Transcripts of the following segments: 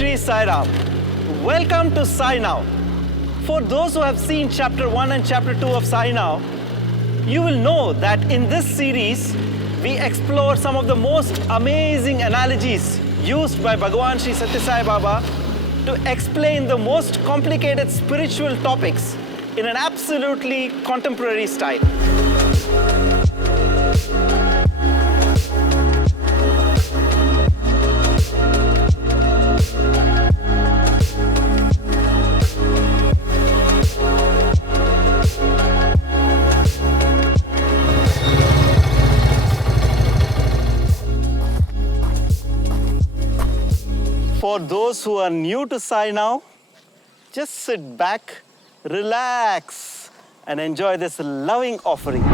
Sri Sairam. Welcome to Sai Now. For those who have seen chapter 1 and chapter 2 of Sai Now, you will know that in this series, we explore some of the most amazing analogies used by Bhagawan Sri Sathya Sai Baba to explain the most complicated spiritual topics in an absolutely contemporary style. For those who are new to Sai Now, just sit back, relax, and enjoy this loving offering.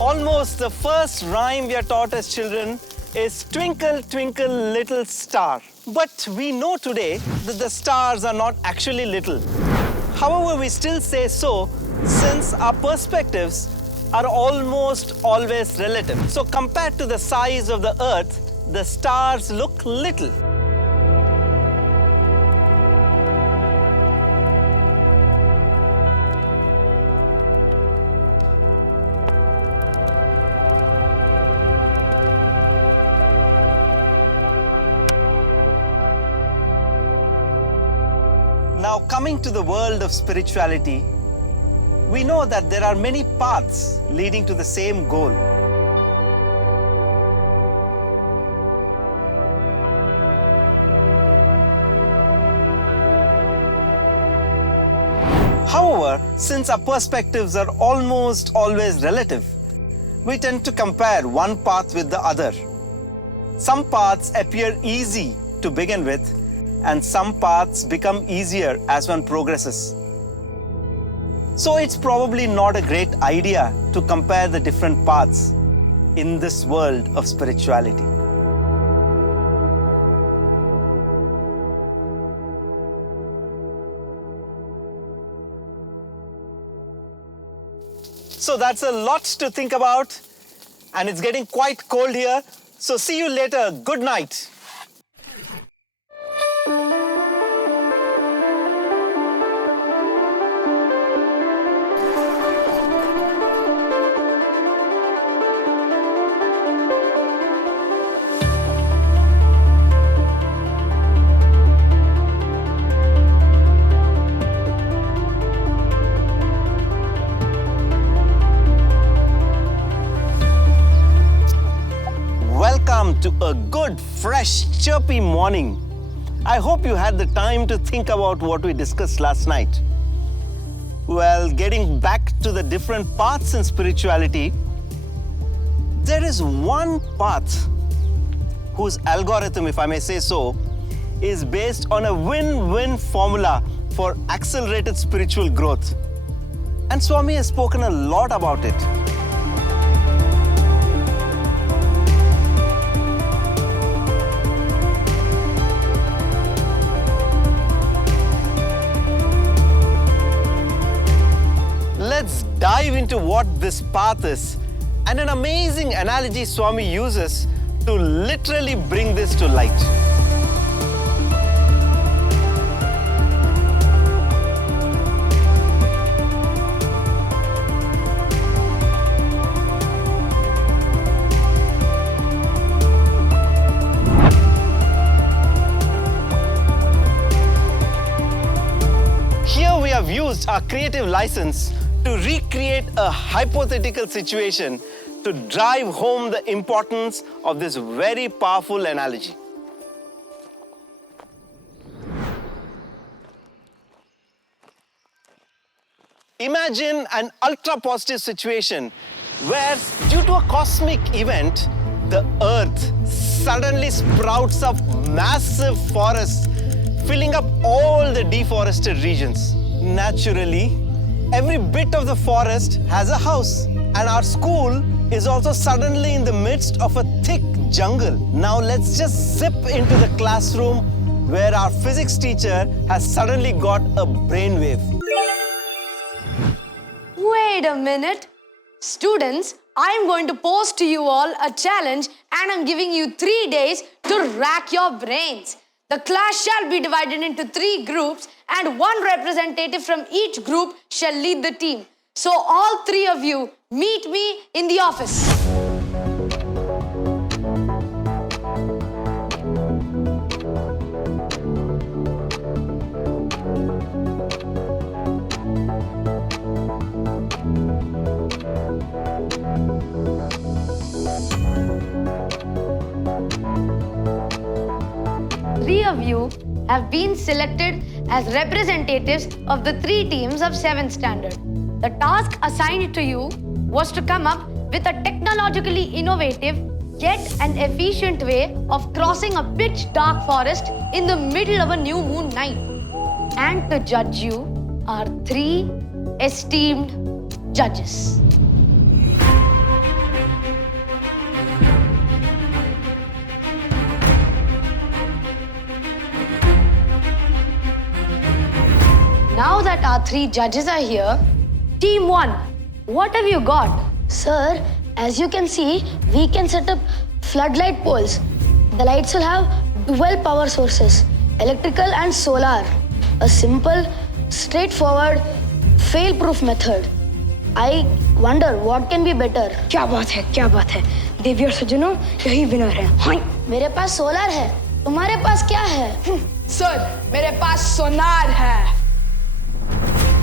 Almost the first rhyme we are taught as children is Twinkle, Twinkle, Little Star. But we know today that the stars are not actually little. However, we still say so since our perspectives are almost always relative. So compared to the size of the earth, the stars look little. Now, coming to the world of spirituality, we know that there are many paths leading to the same goal. However, since our perspectives are almost always relative, we tend to compare one path with the other. Some paths appear easy to begin with, and some paths become easier as one progresses. So it's probably not a great idea to compare the different paths in this world of spirituality. So that's a lot to think about, and it's getting quite cold here. So see you later. Good night. Welcome to a good, fresh, chirpy morning. I hope you had the time to think about what we discussed last night. Well, getting back to the different paths in spirituality, there is one path whose algorithm, if I may say so, is based on a win-win formula for accelerated spiritual growth. And Swami has spoken a lot about it. Let's dive into what this path is and an amazing analogy Swami uses to literally bring this to light. Here we have used our creative license to recreate a hypothetical situation to drive home the importance of this very powerful analogy. Imagine an ultra-positive situation where, due to a cosmic event, the Earth suddenly sprouts up massive forests, filling up all the deforested regions. Naturally, every bit of the forest has a house, and our school is also suddenly in the midst of a thick jungle. Now let's just zip into the classroom where our physics teacher has suddenly got a brainwave. Wait a minute. Students, I'm going to pose to you all a challenge and I'm giving you 3 days to rack your brains. The class shall be divided into 3 groups and 1 representative from each group shall lead the team. So all 3 of you meet me in the office. Three of you have been selected as representatives of the 3 teams of 7th standard. The task assigned to you was to come up with a technologically innovative yet an efficient way of crossing a pitch dark forest in the middle of a new moon night. And to judge you are 3 esteemed judges. Now that our 3 judges are here, Team 1, what have you got? Sir, as you can see, we can set up floodlight poles. The lights will have dual power sources, electrical and solar. A simple, straightforward, fail-proof method. I wonder what can be better. क्या बात है देवी और सज्जनों यही winner है हाँ मेरे पास solar है, तुम्हारे पास क्या है? सर मेरे पास सोनार है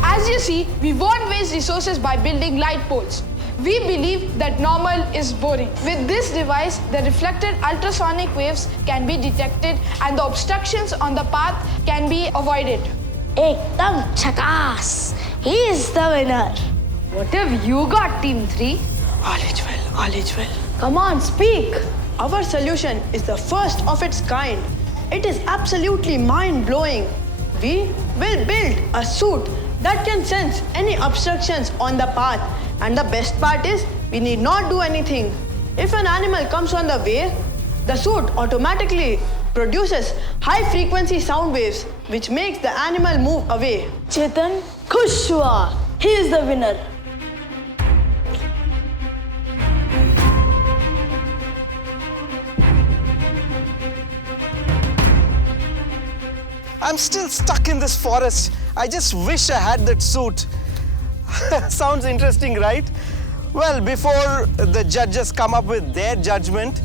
As you see, we won't waste resources by building light poles. We believe that normal is boring. With this device, the reflected ultrasonic waves can be detected and the obstructions on the path can be avoided. एकदम झकास. He is the winner. What have you got, Team 3? All is well. Come on, speak. Our solution is the first of its kind. It is absolutely mind-blowing. We will build a suit that can sense any obstructions on the path. And the best part is, we need not do anything. If an animal comes on the way, the suit automatically produces high-frequency sound waves, which makes the animal move away. चेतन खुश हुआ. He is the winner. I'm still stuck in this forest. I just wish I had that suit. Sounds interesting, right? Well, before the judges come up with their judgment,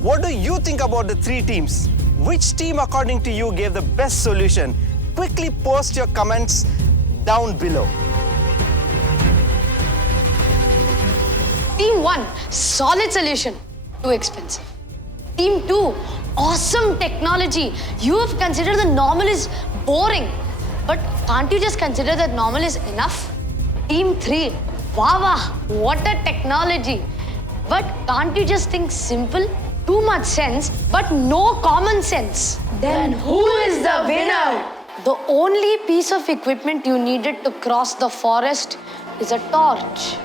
what do you think about the 3 teams? Which team, according to you, gave the best solution? Quickly post your comments down below. Team 1, solid solution. Too expensive. Team 2, awesome technology. You have considered the normal is boring. But can't you just consider that normal is enough? Team 3, wow, what a technology. But can't you just think simple? Too much sense, but no common sense. Then who is the winner? The only piece of equipment you needed to cross the forest is a torch.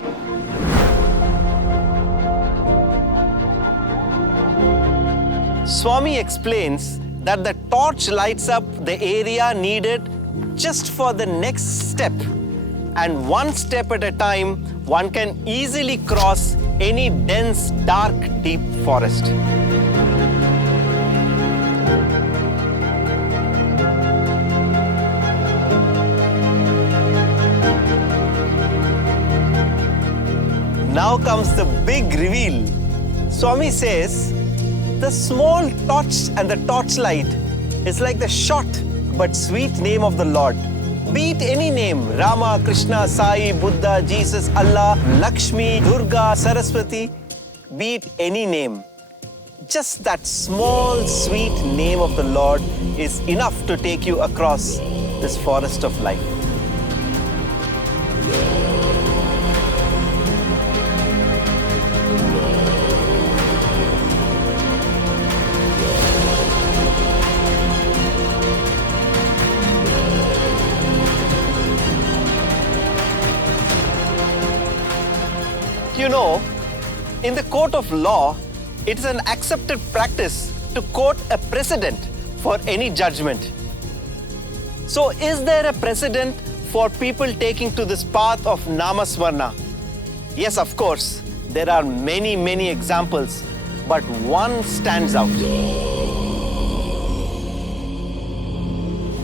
Swami explains that the torch lights up the area needed just for the next step. And one step at a time, one can easily cross any dense, dark, deep forest. Now comes the big reveal. Swami says, the small torch and the torchlight is like the short but sweet name of the Lord. Be it any name, Rama, Krishna, Sai, Buddha, Jesus, Allah, Lakshmi, Durga, Saraswati, be it any name. Just that small, sweet name of the Lord is enough to take you across this forest of life. You know, in the court of law, it is an accepted practice to quote a precedent for any judgment. So, is there a precedent for people taking to this path of Namasmarna? Yes, of course, there are many, many examples, but one stands out.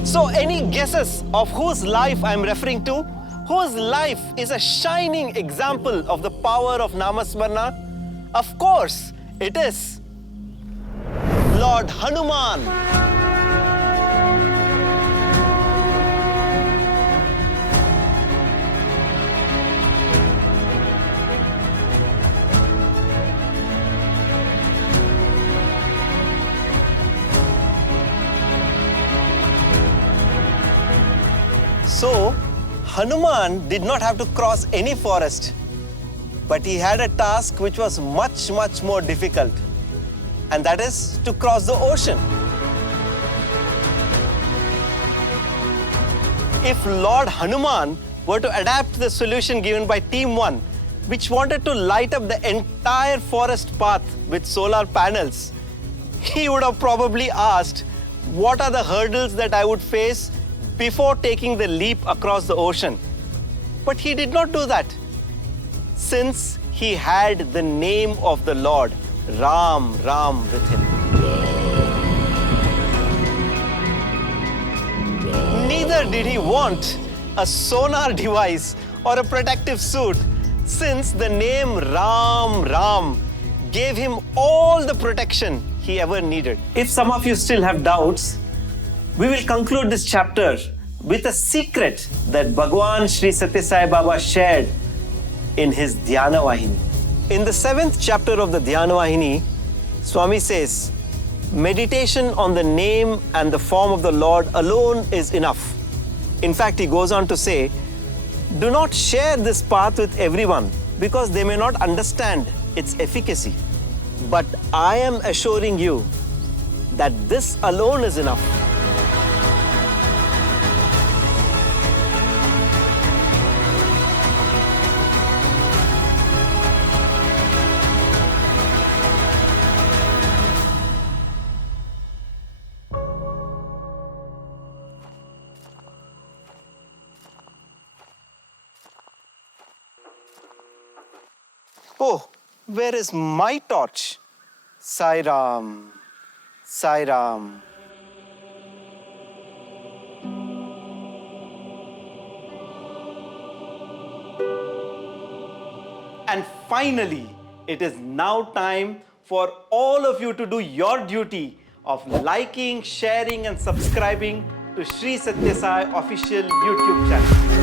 So, any guesses of whose life I am referring to? Whose life is a shining example of the power of Namasmarna? Of course, it is Lord Hanuman. So, Hanuman did not have to cross any forest, but he had a task which was much, much more difficult, and that is to cross the ocean. If Lord Hanuman were to adapt the solution given by Team 1, which wanted to light up the entire forest path with solar panels, he would have probably asked, what are the hurdles that I would face before taking the leap across the ocean? But he did not do that, since he had the name of the Lord, Ram, with him. Neither did he want a sonar device or a protective suit, since the name Ram gave him all the protection he ever needed. If some of you still have doubts, we will conclude this chapter with a secret that Bhagawan Sri Sathya Sai Baba shared in his Dhyana Vahini. In the 7th chapter of the Dhyana Vahini, Swami says, meditation on the name and the form of the Lord alone is enough. In fact, he goes on to say, do not share this path with everyone because they may not understand its efficacy. But I am assuring you that this alone is enough. Oh, where is my torch? Sai Ram, Sai Ram. And finally, it is now time for all of you to do your duty of liking, sharing and subscribing to Sri Sathya Sai official YouTube channel.